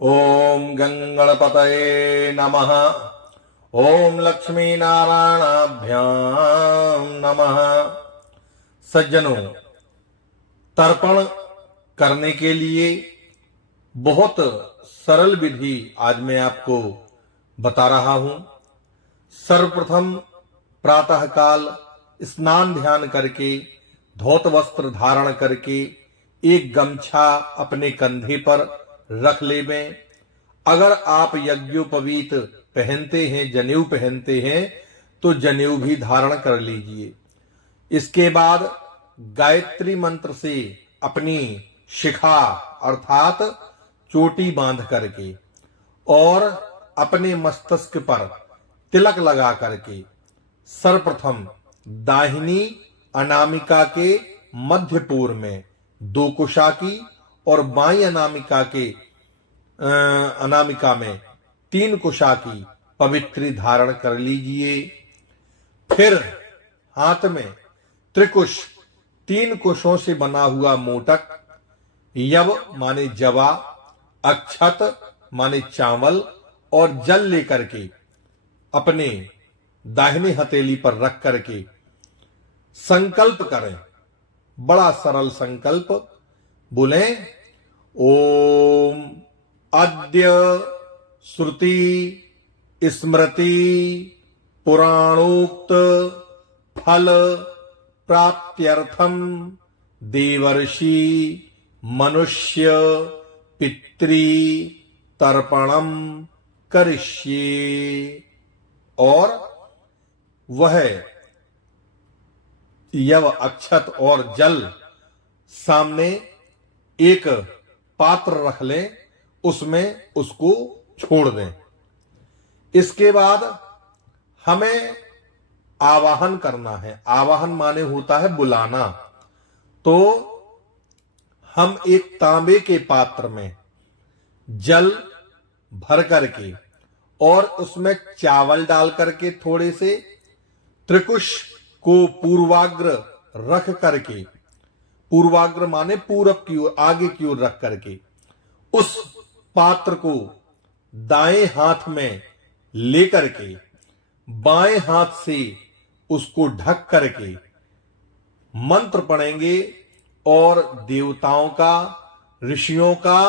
ओम गंगणपतये नमः। ओम लक्ष्मी नारायणाभ्याम नमः। सज्जनों, तर्पण करने के लिए बहुत सरल विधि आज मैं आपको बता रहा हूं। सर्वप्रथम प्रातःकाल स्नान ध्यान करके धौत वस्त्र धारण करके एक गमछा अपने कंधे पर रख लेवें। अगर आप यज्ञोपवीत पहनते हैं, जनेऊ पहनते हैं, तो जनेऊ भी धारण कर लीजिए। इसके बाद गायत्री मंत्र से अपनी शिखा अर्थात चोटी बांध करके और अपने मस्तक पर तिलक लगा करके सर्वप्रथम दाहिनी अनामिका के मध्य पूर्व में 2 कुशा की और बाई अनामिका में 3 कुशा की पवित्री धारण कर लीजिए। फिर हाथ में त्रिकुश 3 कुशों से बना हुआ मोटक, यव माने जवा, अक्षत माने चावल और जल लेकर के अपने दाहिनी हथेली पर रख करके संकल्प करें। बड़ा सरल संकल्प बोलें, ओम अद्य श्रुति स्मृति पुराणोक्त फल प्राप्त्यर्थम देवर्षि मनुष्य पितृ तर्पणम करिष्ये। और वह यव, अक्षत और जल सामने एक पात्र रख लें, उसमें उसको छोड़ दें। इसके बाद हमें आवाहन करना है। आवाहन माने होता है बुलाना। तो हम एक तांबे के पात्र में जल भर करके और उसमें चावल डाल करके थोड़े से त्रिकुश को पूर्वाग्र रख करके, पूर्वाग्र माने पूरब की ओर, आगे की ओर रख करके उस पात्र को दाएं हाथ में लेकर के बाएं हाथ से उसको ढक करके मंत्र पढ़ेंगे और देवताओं का, ऋषियों का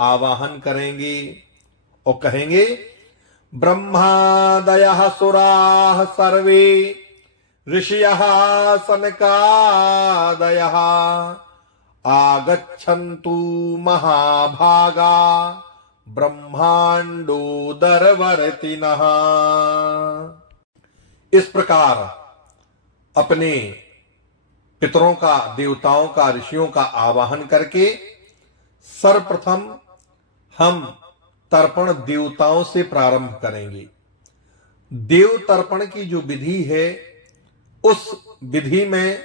आवाहन करेंगे और कहेंगे, ब्रह्मादयः सुराः सर्वे ऋषयः सनकादयः आगच्छन्तु महाभागा ब्रह्मांडोदरवर्तिनः। इस प्रकार अपने पितरों का, देवताओं का, ऋषियों का आवाहन करके सर्वप्रथम हम तर्पण देवताओं से प्रारंभ करेंगे। देव तर्पण की जो विधि है, उस विधि में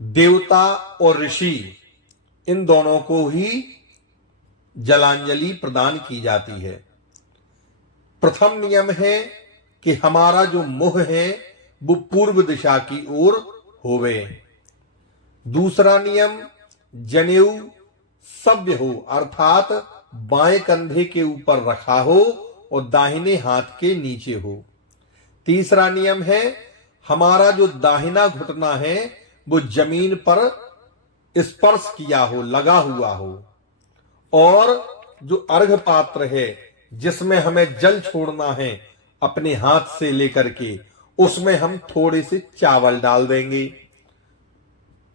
देवता और ऋषि इन दोनों को ही जलांजलि प्रदान की जाती है। प्रथम नियम है कि हमारा जो मुख है वो पूर्व दिशा की ओर होवे। दूसरा नियम, जनेऊ सव्य हो अर्थात बाएं कंधे के ऊपर रखा हो और दाहिने हाथ के नीचे हो। तीसरा नियम है, हमारा जो दाहिना घुटना है वो जमीन पर स्पर्श किया हो, लगा हुआ हो। और जो अर्घ पात्र है जिसमें हमें जल छोड़ना है अपने हाथ से लेकर के, उसमें हम थोड़े से चावल डाल देंगे।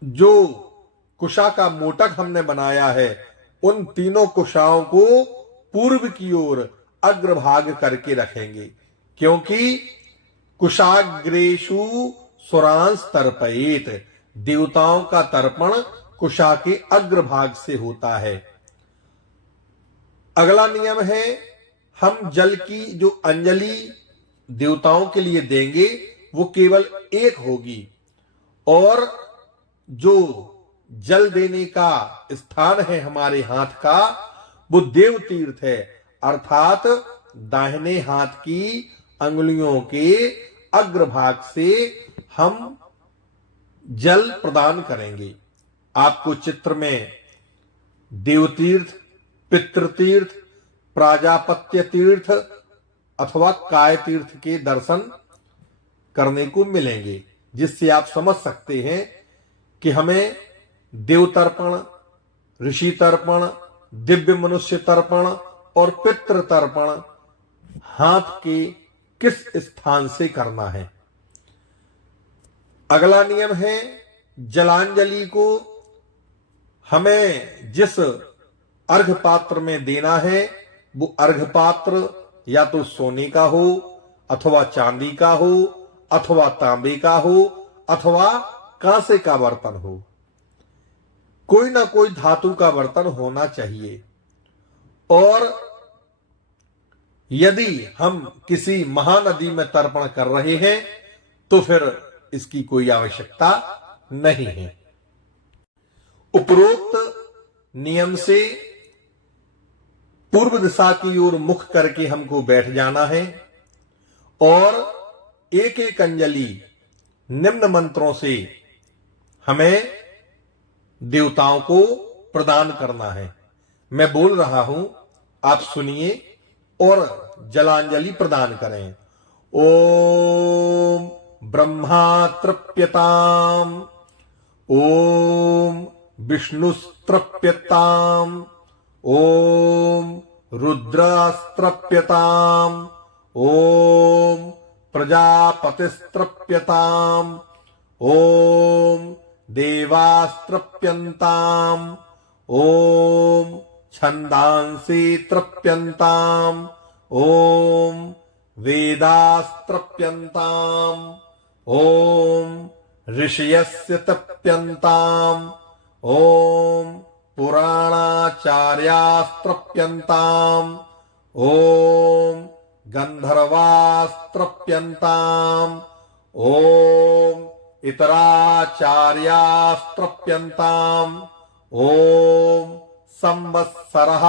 जो कुशा का मोटक हमने बनाया है, उन तीनों कुशाओं को पूर्व की ओर अग्रभाग करके रखेंगे, क्योंकि कुशाग्रेषु सुरांस तर्पयेत, देवताओं का तर्पण कुशा के अग्रभाग से होता है। अगला नियम है, हम जल की जो अंजलि देवताओं के लिए देंगे वो केवल एक होगी और जो जल देने का स्थान है हमारे हाथ का वो देव तीर्थ है, अर्थात दाहिने हाथ की अंगुलियों के अग्रभाग से हम जल प्रदान करेंगे। आपको चित्र में देवतीर्थ, पितृतीर्थ, प्राजापत्य तीर्थ अथवा काय तीर्थ के दर्शन करने को मिलेंगे, जिससे आप समझ सकते हैं कि हमें देव तर्पण, ऋषि तर्पण, दिव्य मनुष्य तर्पण और पितृ तर्पण हाथ के किस स्थान से करना है। अगला नियम है जलांजलि को हमें जिस अर्घ पात्र में देना है वो अर्घ पात्र या तो सोने का हो अथवा चांदी का हो अथवा तांबे का हो अथवा कांसे का बर्तन हो। कोई ना कोई धातु का बर्तन होना चाहिए। और यदि हम किसी महानदी में तर्पण कर रहे हैं तो फिर इसकी कोई आवश्यकता नहीं है। उपरोक्त नियम से पूर्व दिशा की ओर मुख करके हमको बैठ जाना है और एक एक अंजलि निम्न मंत्रों से हमें देवताओं को प्रदान करना है। मैं बोल रहा हूं, आप सुनिए और जलांजलि प्रदान करें। ओम ब्रह्मा तृप्यताम, ओम विष्णुस्तृप्यताम, ओम रुद्रस्तृप्यताम, ओम प्रजापतिस्तृप्यताम, ओम देवास्तृप्यन्ताम, ओम छंदांसि तृप्यन्ताम, ओम वेदास्तृप्यन्ताम, ओम ऋषयस्य तृप्यन्ताम, ओम पुराणाचार्यास्तृप्यन्ताम, ओम गंधर्वास्तृप्यन्ताम, ओम इतराचार्यास्तृप्यन्ताम, ओम संवत्सरः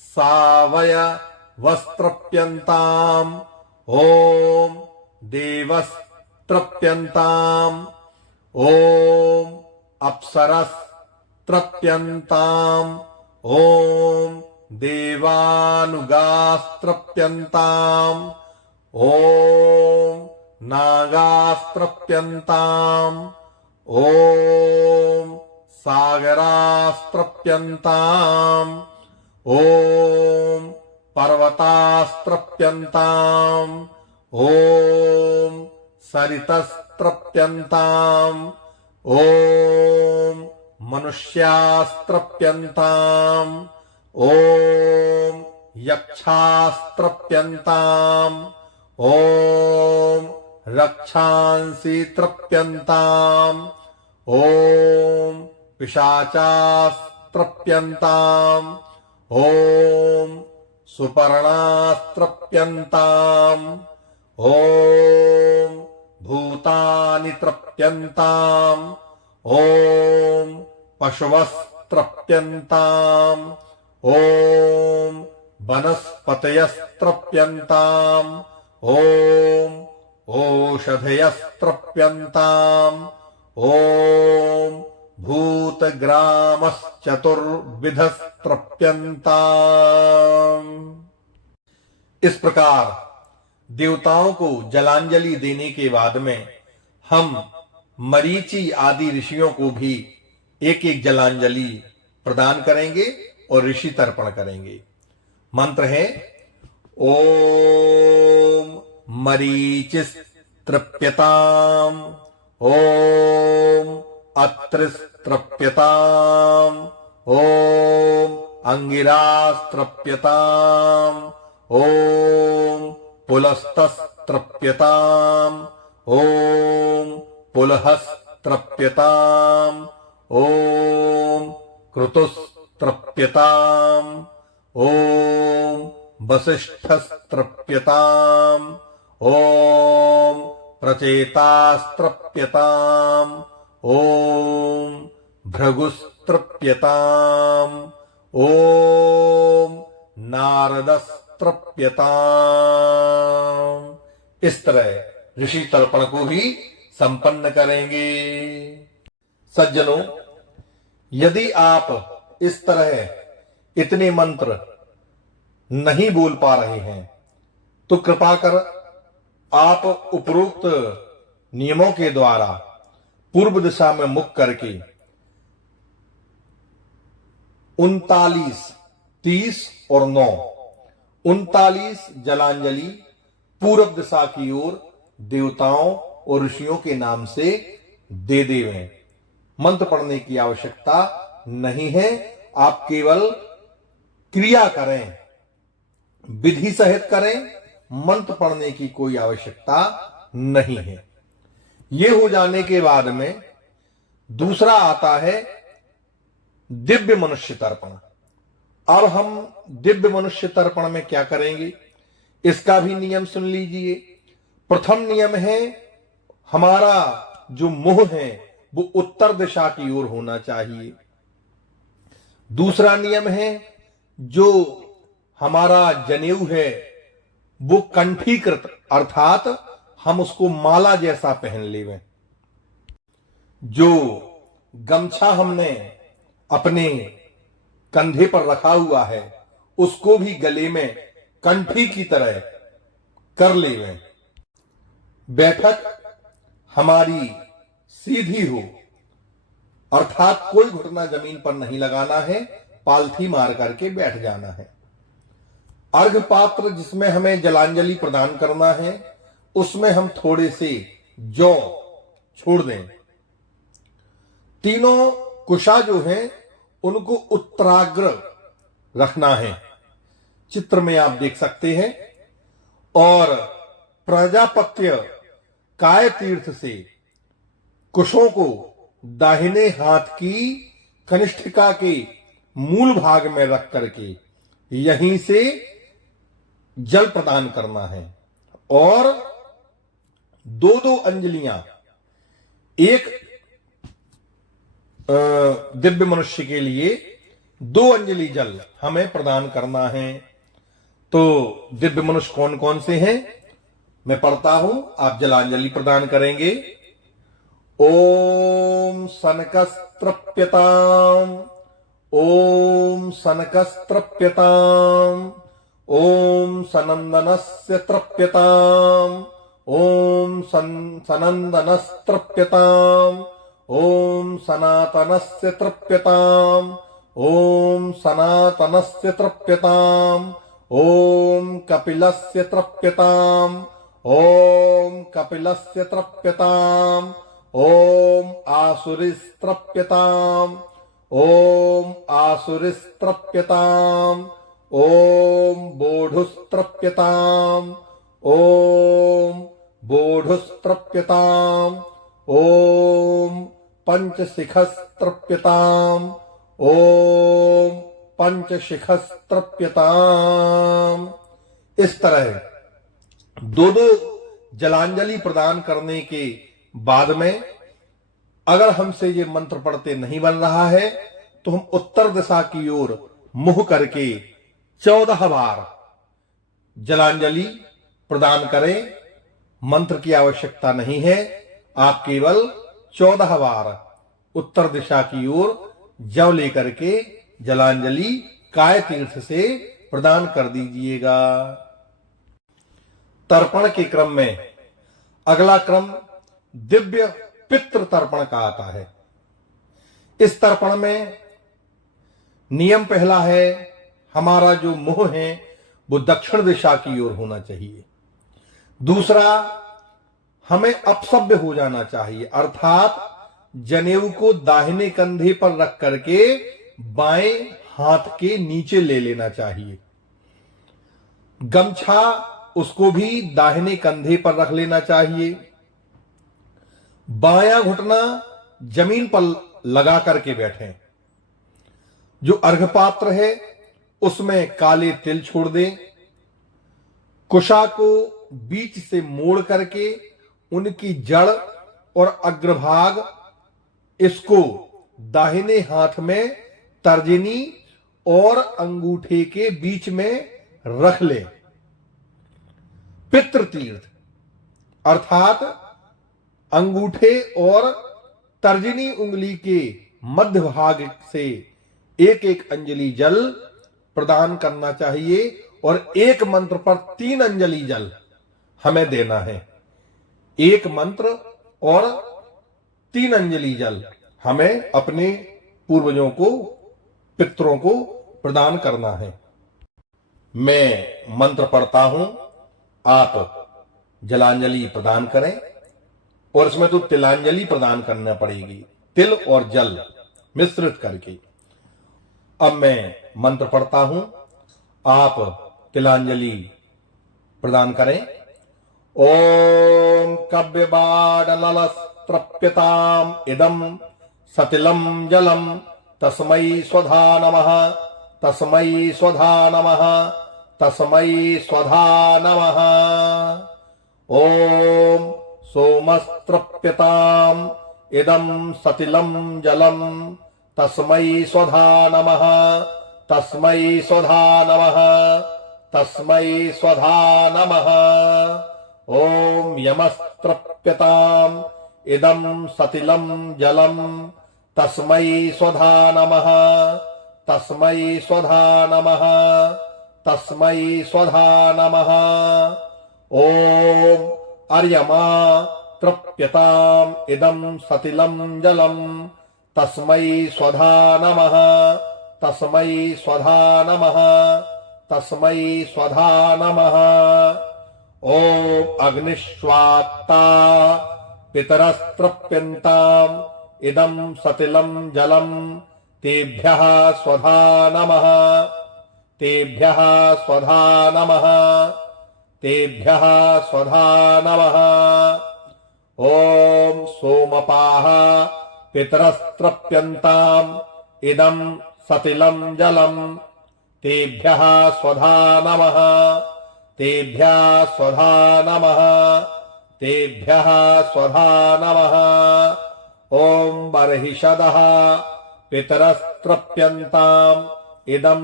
सावयवस्तृप्यन्ताम, ओम देवस्तृप्यन्ताम, ओम अप्सरस्तृप्यन्ताम, ओम देवानुगास्तृप्यन्ताम, ओम नागास्तृप्यन्ताम, ओम सागरास्तृप्यन्ताम, ओम पर्वतास्तृप्यन्ताम, ओम सरितस्तृप्यन्ताम, ओम मनुष्यास्तृप्यन्ताम, ओम यक्षास्तृप्यन्ताम, ओम रक्षांसि तृप्यन्ताम, ओम पिशाचास्तृप्यन्ताम, ओम सुपर्णास्तृप्यन्ताम, ओम भूतानि तृप्यन्ताम, ओम पशवस्तृप्यन्ताम, ओम वनस्पतयस्तृप्यन्ताम, ओम ओषधयस्तृप्यन्ताम, ओम भूतग्रामश्चतुर्विधस्तृप्यन्ताम। इस प्रकार देवताओं को जलांजलि देने के बाद में हम मरीचि आदि ऋषियों को भी एक एक जलांजलि प्रदान करेंगे और ऋषि तर्पण करेंगे। मंत्र है ओम मरीचिस्तृप्यताम, ओम अत्रिस्तृप्यताम, ओम अंगिरास्तृप्यताम, ओम पुलस्तस्तृप्यताम, ओम पुलहस्तृप्यताम, ओम क्रतुस्तृप्यताम, ओम वसिष्ठस्तृप्यताम, ओम प्रचेतास्तृप्यताम, ओम भृगुस्तृप्यताम, ओम नारदस्तृप्यताम। इस तरह ऋषि तर्पण को भी संपन्न करेंगे। सज्जनों, यदि आप इस तरह इतने मंत्र नहीं बोल पा रहे हैं तो कृपा कर आप उपरोक्त नियमों के द्वारा पूर्व दिशा में मुख करके 39, 30 और 9 39 जलांजलि पूरब दिशा की ओर देवताओं और ऋषियों के नाम से दे देवें। मंत्र पढ़ने की आवश्यकता नहीं है, आप केवल क्रिया करें, विधि सहित करें, मंत्र पढ़ने की कोई आवश्यकता नहीं है। यह हो जाने के बाद में दूसरा आता है दिव्य मनुष्य तर्पण। अब हम दिव्य मनुष्य तर्पण में क्या करेंगे, इसका भी नियम सुन लीजिए। प्रथम नियम है, हमारा जो मुंह है वो उत्तर दिशा की ओर होना चाहिए। दूसरा नियम है, जो हमारा जनेऊ है वो कंठीकृत अर्थात हम उसको माला जैसा पहन लेवें। जो गमछा हमने अपने कंधे पर रखा हुआ है उसको भी गले में कंठी की तरह कर लेवें। बैठक हमारी सीधी हो अर्थात कोई घुटना जमीन पर नहीं लगाना है, पालथी मार करके बैठ जाना है। अर्घ पात्र जिसमें हमें जलांजलि प्रदान करना है उसमें हम थोड़े से जौ छोड़ दें। तीनों कुशा जो हैं उनको उत्तराग्र रखना है, चित्र में आप देख सकते हैं। और प्रजापत्य काय तीर्थ से कुशों को दाहिने हाथ की कनिष्ठिका के मूल भाग में रख करके यहीं से जल प्रदान करना है। और 2-2 अंजलियां एक दिव्य मनुष्य के लिए 2 अंजलि जल हमें प्रदान करना है। तो दिव्य मनुष्य कौन कौन से हैं मैं पढ़ता हूं, आप जलांजलि प्रदान करेंगे। ओम सनकस्त्रप्यताम, ओम सनकस्त्रप्यताम, ओम सनंदनस्य त्रप्यताम, ओम सनंदनस्त्रप्यताम, ओम सनातनस्य त्रप्यताम, ओम सनातनस्य त्रप्यताम, ओम कपिलस्य त्रप्यताम, ओम कपिलस्य त्रप्यताम, ओम आसुरिस्त्रप्यताम, ओम आसुरिस्त्रप्यताम, ओम बोढुस्त्रप्यताम, ओम बोढुस्त्रप्यताम, ओम पंचशिखस्त्रप्यताम, ओम पंचशिखस्त्रप्यताम। इस तरह 2-2 जलांजलि प्रदान करने के बाद में अगर हमसे ये मंत्र पढ़ते नहीं बन रहा है तो हम उत्तर दिशा की ओर मुंह करके 14 बार जलांजलि प्रदान करें। मंत्र की आवश्यकता नहीं है, आप केवल 14 बार उत्तर दिशा की ओर जव लेकर के जलांजलि काय तीर्थ से प्रदान कर दीजिएगा। तर्पण के क्रम में अगला क्रम दिव्य पितृ तर्पण का आता है। इस तर्पण में नियम पहला है, हमारा जो मुंह है वो दक्षिण दिशा की ओर होना चाहिए। दूसरा, हमें अपसभ्य हो जाना चाहिए अर्थात जनेऊ को दाहिने कंधे पर रख करके बाएं हाथ के नीचे ले लेना चाहिए। गमछा उसको भी दाहिने कंधे पर रख लेना चाहिए। बायां घुटना जमीन पर लगा करके बैठें। जो अर्घपात्र है उसमें काले तिल छोड़ दें। कुशा को बीच से मोड़ करके उनकी जड़ और अग्रभाग इसको दाहिने हाथ में तर्जनी और अंगूठे के बीच में रख ले। पितृ तीर्थ अर्थात अंगूठे और तर्जनी उंगली के मध्य भाग से एक एक अंजलि जल प्रदान करना चाहिए और एक मंत्र पर 3 अंजलि जल हमें देना है। एक मंत्र और 3 अंजलि जल हमें अपने पूर्वजों को, पितरों को प्रदान करना है। मैं मंत्र पढ़ता हूं, आप जलांजलि प्रदान करें और इसमें तो तिलांजलि प्रदान करना पड़ेगी, तिल और जल मिश्रित करके। अब मैं मंत्र पढ़ता हूं, आप तिलांजलि प्रदान करें। ओम कव्यबाडलस्त्रप्यताम इदम सतिलम जलम तस्मै स्वधा नमः, तस्मै स्वधा नमः, तस्मै स्वधा नमः। ओम सोमस्त्रप्यताम इदं सतिलम जलम तस्मै स्वधा नमः, तस्मै स्वधा नमः, तस्मै स्वधा नमः। ओम यमस्त्रप्यताम इदं सतिलम जलम तस्मै स्वधा नमः, तस्मै स्वधा नमः, तस्मै स्वधा नमः। ओम अर्यमा तृप्यताम इदं सतिलम जलम तस्मै स्वधा नमः, तस्मै स्वधा नमः, तस्मै स्वधा नमः। ओम अग्निश्वात्ता पितरस्तृप्यन्ताम इदं सतिलम जलम तेभ्यः स्वधा नमः, तेभ्यः स्वधा नमः, तेभ्यः स्वधा नमः। ओम सोमपाः पितरस्तृप्यन्ताम इदं सतिलम जलम तेभ्यः स्वधा नमः, तेभ्यः स्वधा नमः, तेभ्यः स्वधा नमः। ओम बर्हिषदः पितरस्तृप्यन्ताम इदं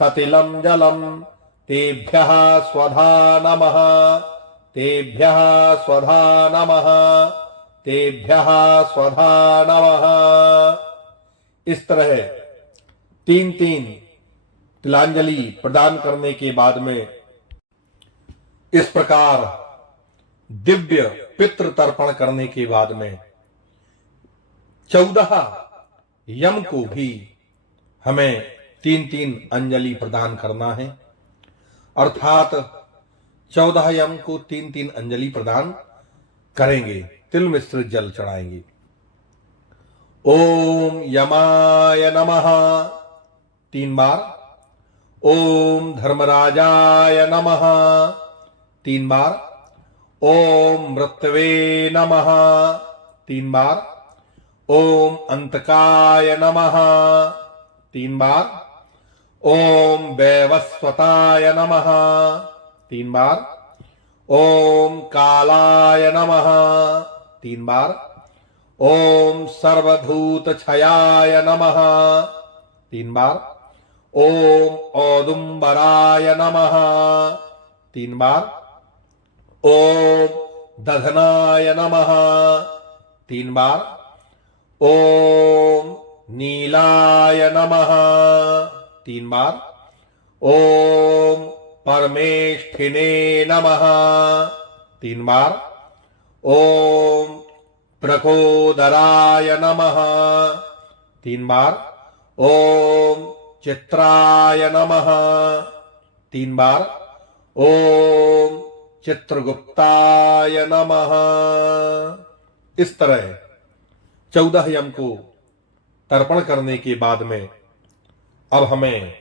सतिलम जलम तेभ्यः स्वधा नमः, तेभ्यः स्वधा नमः, तेभ्यः स्वधा नमः। इस तरह 3-3 तिलांजलि प्रदान करने के बाद में इस प्रकार दिव्य पितृ तर्पण करने के बाद में 14 यम को भी हमें 3-3 अंजलि प्रदान करना है, अर्थात 14 यम को 3-3 अंजलि प्रदान करेंगे, तिल मिश्रित जल चढ़ाएंगे। ओम यमाय नमः 3 बार, ओम धर्मराजाय नमः 3 बार, ओम मृत्यवे नमः 3 बार, ओम अंतकाय नमः 3 बार, ओम वैवस्वताय नमः 3 बार, ओम कालाय नमः 3 बार, ओम सर्वभूत क्षयाय नमः 3 बार, ओम औदुंबराय नमः 3 बार, ओम दधनाय नमः 3 बार, ओम नीलाय नमः 3 बार, ओम परमेष्ठिने नमः 3 बार, ओम प्रकोदराय नमः 3 बार, ओम चित्राय नमः 3 बार, ओम चित्रगुप्ताय नमः। इस तरह 14 यम को तर्पण करने के बाद में अब हमें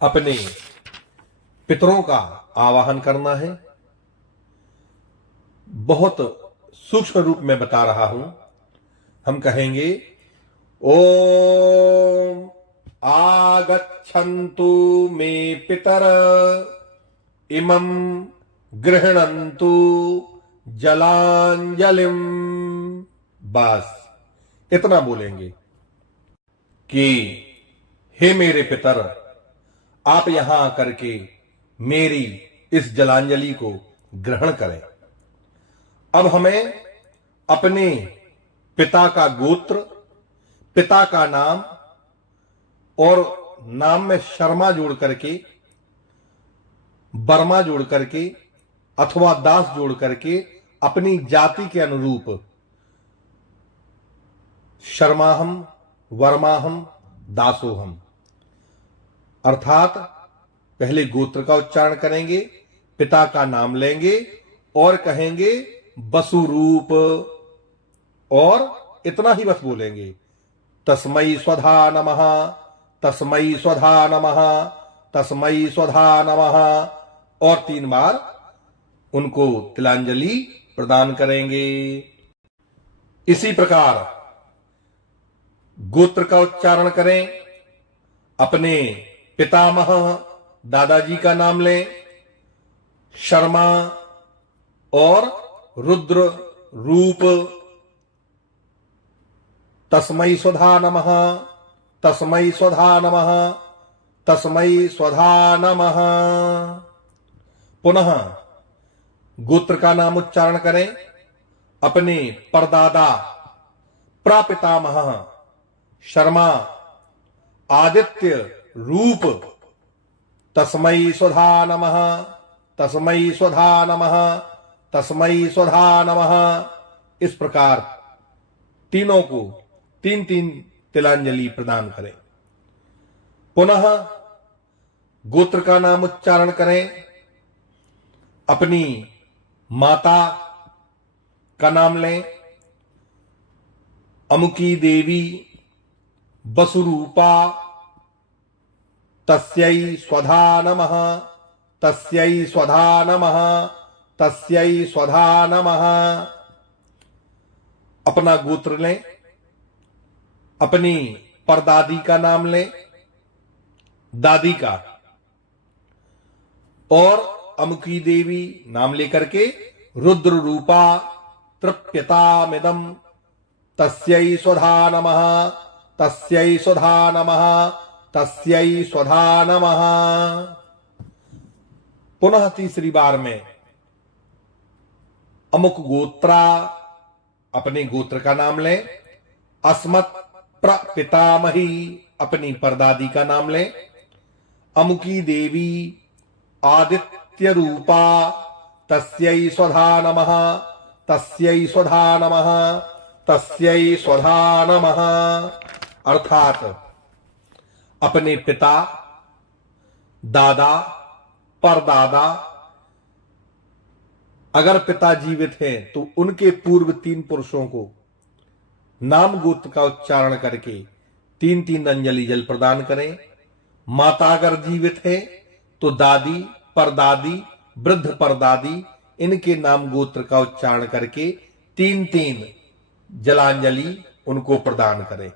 अपने पितरों का आवाहन करना है। बहुत सूक्ष्म रूप में बता रहा हूं। हम कहेंगे ओम आगच्छन्तु मे पितर इमं गृह्णन्तु जलांजलिम। बस इतना बोलेंगे कि हे मेरे पितर, आप यहां आकर के मेरी इस जलांजलि को ग्रहण करें। अब हमें अपने पिता का गोत्र, पिता का नाम और नाम में शर्मा जोड़ करके, वर्मा जोड़ करके अथवा दास जोड़ करके अपनी जाति के अनुरूप शर्माहम, वर्माहम, दासोहम, अर्थात पहले गोत्र का उच्चारण करेंगे, पिता का नाम लेंगे और कहेंगे वसुरूप, और इतना ही बस बोलेंगे, तस्मै स्वधा नमः, तस्मै स्वधा नमः, तस्मै स्वधा नमः, और 3 बार उनको तिलांजलि प्रदान करेंगे। इसी प्रकार गोत्र का उच्चारण करें, अपने पितामह दादाजी का नाम लें, शर्मा और रुद्र रूप, तस्मै स्वधा नमः, तस्मै स्वधा नमः, तस्मै स्वधा नमः। पुनः गोत्र का नाम उच्चारण करें, अपने परदादा प्रपितामह शर्मा आदित्य रूप, तस्मै स्वधा नमः, तस्मै स्वधा नमः, तस्मै स्वधा नमः। इस प्रकार तीनों को 3-3 तिलांजलि प्रदान करें। पुनः गोत्र का नाम उच्चारण करें, अपनी माता का नाम लें, अमुकी देवी वसुरूपा, तस्यै स्वधा नमः, तस्यै स्वधा नमः, तस्यै स्वधा नमः। अपना गोत्र लें, अपनी परदादी का नाम लें, दादी का, और अमुकी देवी नाम लेकर के रुद्र रूपा तृप्यतामिदं, तस्यै स्वधा नमः, तस्यै स्वधा नमः, तस्यै स्वधा नमः। पुनः तीसरी बार में अमुक गोत्रा, अपने गोत्र का नाम लें, अस्मत् प्रपितामही, अपनी परदादी का नाम लें, अमुकी देवी आदित्य रूपा, तस्यै स्वधा नमः, तस्यै स्वधा नमः, तस्यै स्वधा नमः। अर्थात अपने पिता, दादा, परदादा, अगर पिता जीवित हैं तो उनके पूर्व 3 पुरुषों को नाम गोत्र का उच्चारण करके 3-3 अंजलि जल प्रदान करें। माता अगर जीवित है तो दादी, परदादी, वृद्ध परदादी, इनके नाम गोत्र का उच्चारण करके 3-3 जलांजलि उनको प्रदान करें।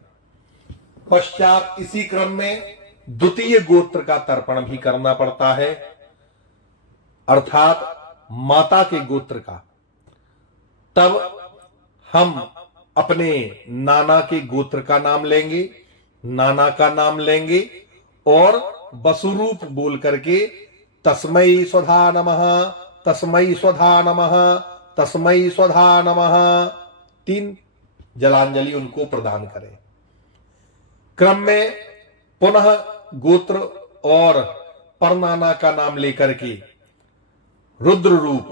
पश्चात इसी क्रम में द्वितीय गोत्र का तर्पण भी करना पड़ता है, अर्थात माता के गोत्र का। तब हम अपने नाना के गोत्र का नाम लेंगे, नाना का नाम लेंगे और वसुरूप बोल करके तस्मै स्वधा नमः, तस्मै स्वधा नमः, तस्मै स्वधा नमः 3 जलांजलि उनको प्रदान करें। क्रम में पुनः गोत्र और परनाना का नाम लेकर के रुद्र रूप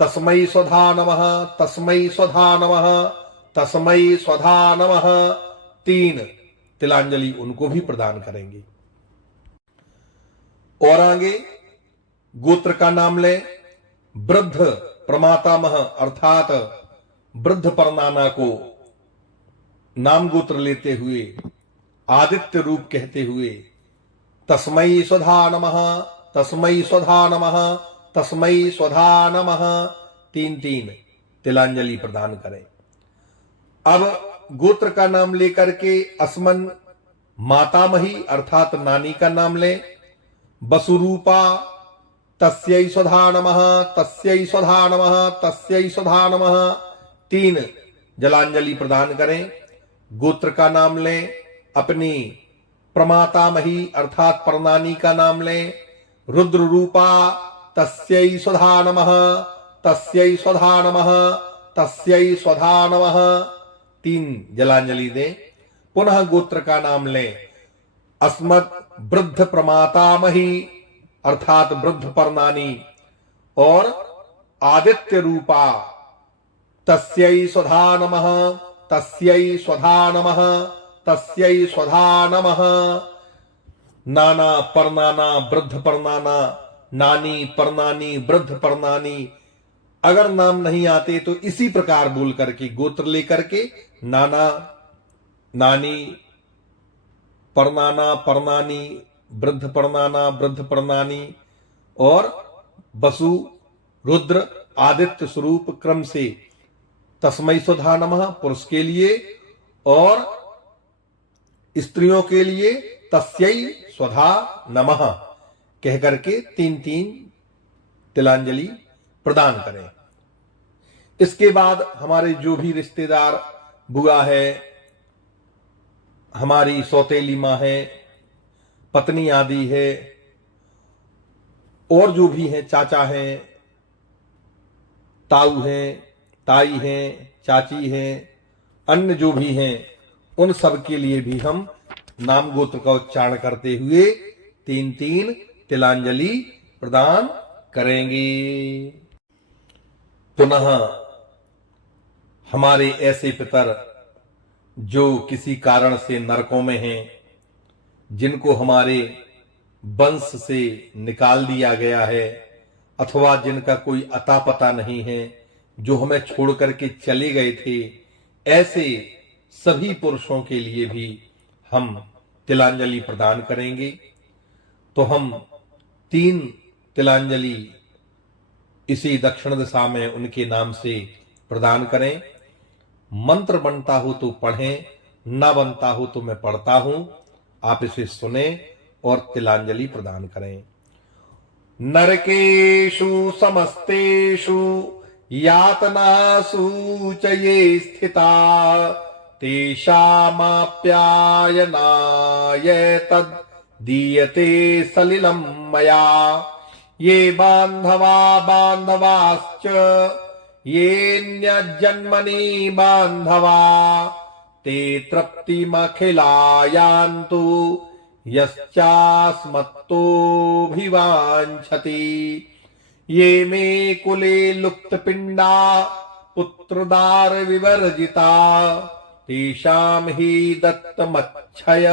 तस्मै स्वधा नमः, तस्मै स्वधा नमः, तस्मै स्वधा नमः 3 तिलांजलि उनको भी प्रदान करेंगे। और आगे गोत्र का नाम लें, वृद्ध प्रमातामह अर्थात वृद्ध परनाना को नाम गोत्र लेते हुए आदित्य रूप कहते हुए तस्मै स्वधा नमः, तस्मै स्वधा नमः, तस्मै स्वधा नमः 3-3 तिलांजलि प्रदान करें। अब गोत्र का नाम लेकर के अस्मन मातामही अर्थात नानी का नाम लें, वसुरूपा तस्यै स्वधा नमः, तस्यै स्वधा नमः, तस्यै स्वधा नमः 3 जलांजलि प्रदान करें। गोत्र का नाम लें, अपनी प्रमातामही अर्थात परनानी का नाम लें, रुद्र रूपा तस्यै स्वधा नमः, तस्यै स्वधा नमः, तस्यै स्वधा नमः 3 जलांजलि दें। पुनः गोत्र का नाम लें, अस्मत् वृद्ध प्रमातामही अर्थात वृद्ध परनानी और आदित्य रूपा तस्यै स्वधा नमः, तस्यै स्वधा नमः, तस्यै स्वधा नमः। नाना परनाना वृद्ध परनाना, नानी परनानी वृद्ध परनानी। अगर नाम नहीं आते तो इसी प्रकार बोल करके गोत्र लेकर के नाना, नानी, परनाना, परनानी, वृद्ध परनाना, वृद्ध परनानी और वसु, रुद्र, आदित्य स्वरूप क्रम से तस्मै स्वधा नमः पुरुष के लिए और स्त्रियों के लिए तस्यै स्वधा नमः कह करके 3-3 तिलांजलि प्रदान करें। इसके बाद हमारे जो भी रिश्तेदार, बुआ है, हमारी सौतेली माँ है, पत्नी आदि है और जो भी है, चाचा हैं, ताऊ हैं, ताई हैं, चाची हैं, अन्य जो भी हैं, उन सब के लिए भी हम नाम गोत्र का उच्चारण करते हुए 3-3 तिलांजलि प्रदान करेंगे। पुनः हमारे ऐसे पितर जो किसी कारण से नरकों में हैं, जिनको हमारे वंश से निकाल दिया गया है अथवा जिनका कोई अता पता नहीं है, जो हमें छोड़ करके चले गए थे, ऐसे सभी पुरुषों के लिए भी हम तिलांजलि प्रदान करेंगे। तो हम 3 तिलांजलि इसी दक्षिण दिशा में उनके नाम से प्रदान करें। मंत्र बनता हो तो पढ़ें, ना बनता हो तो मैं पढ़ता हूं, आप इसे सुने और तिलांजलि प्रदान करें। नरकेषु समस्तेषु यातनासु च ये स्थिता तेषामाप्यायनाय तद् दीयते सलिलं मया। ये बान्धवा बान्धवाश्च येऽन्यजन्मनि बान्धवा ते तृप्तिमखिलायान्तु यश्चास्मत्तोऽभिवाञ्छति। ये मे कुले लुप्तपिण्डा पुत्रदार विवर्जिता तेषां हि दत्तमच्छय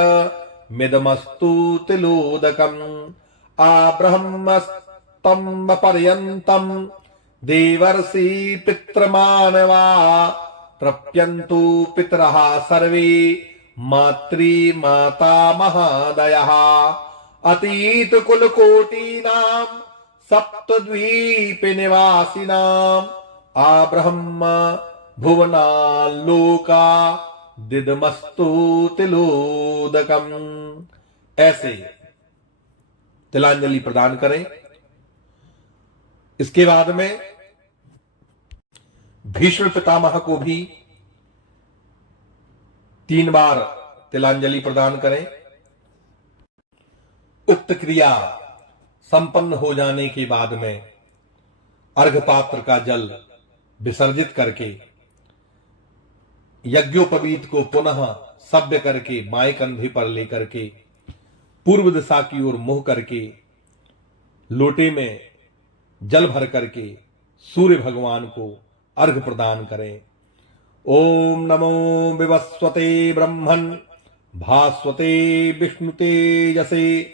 मिदमस्तु तिलोदकम्। आब्रह्मस्तम्ब पर्यन्तं देवर्षि पितृमानवा तृप्यन्तु पितरः सर्वे मातृमाता महादयः। अतीत कुलकोटीनां सप्तद्वीप निवासिनां आब्रह्म भुवनाल्लोका दिदमस्तु तिलोदकम्। ऐसे तिलांजलि प्रदान करें। इसके बाद में भीष्म पितामह को भी 3 बार तिलांजलि प्रदान करें। उक्त क्रिया संपन्न हो जाने के बाद में अर्घ पात्र का जल विसर्जित करके यज्ञोपवीत को पुनः सभ्य करके बाएं कंधे पर लेकर के पूर्व दिशा की ओर मुंह करके लोटे में जल भर करके सूर्य भगवान को अर्घ प्रदान करें। ओम नमो विवस्वते ब्रह्मन् भास्वते विष्णु तेजसे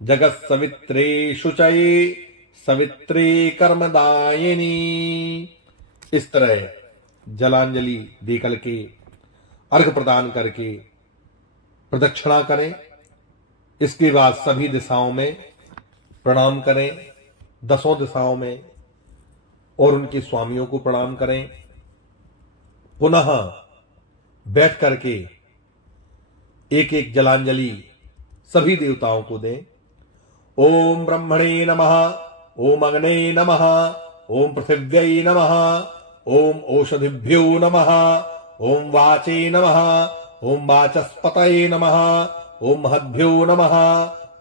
जगत सवित्रे शुचये सवित्रे कर्मदायिनी। इस तरह जलांजलि देकर के अर्घ प्रदान करके प्रदक्षिणा करें। इसके बाद सभी दिशाओं में प्रणाम करें, 10 दिशाओं में, और उनके स्वामियों को प्रणाम करें। पुनः बैठ करके एक एक जलांजलि सभी देवताओं को दें। ओम ब्रह्मणे नमः, ओम अग्ने नमः, ओम पृथिव्यै नमः, ओम औषधिभ्यो नमः, ओम वाचे नमः, ओम वाचस्पतये नमः, ओम महद्भ्यो नमः,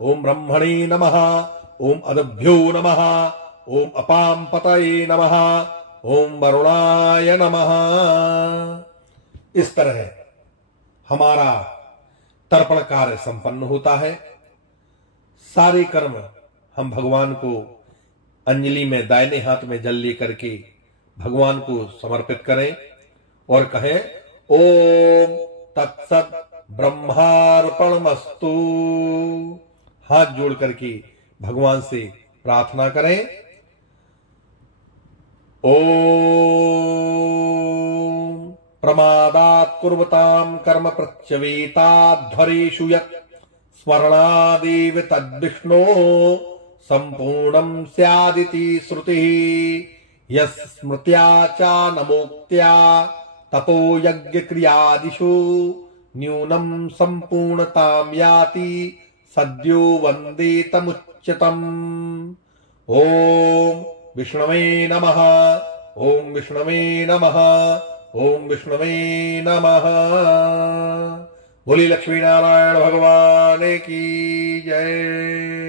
ओम ब्रह्मणे नमः, ओम अदभ्यो नमः, ओम अपां पतये नमः, ओम वरुणाय नमः। इस तरह हमारा तर्पण कार्य संपन्न होता है। सारे कर्म हम भगवान को अंजलि में दाहिने हाथ में जल लेकर के भगवान को समर्पित करें और कहें ओम तत्सत ब्रह्मार्पणमस्तु। हाथ जोड़ करके भगवान से प्रार्थना करें। ओम प्रमादात् कुर्वतां कर्म प्रत्यवेताध्वरेषु यत् स्मरणादेव तद्विष्णो संपूर्णं स्यादिति श्रुतिः। यस्मृत्या च नमोक्त्या तपो यज्ञ क्रियादिषु न्यूनं संपूर्णतां याति सद्यो वन्देतमुच्यतम्। ओम विष्णवे नमः। ओम विष्णवे नमः। ओम विष्णवे नमः। बोली लक्ष्मी नारायण भगवान की जय।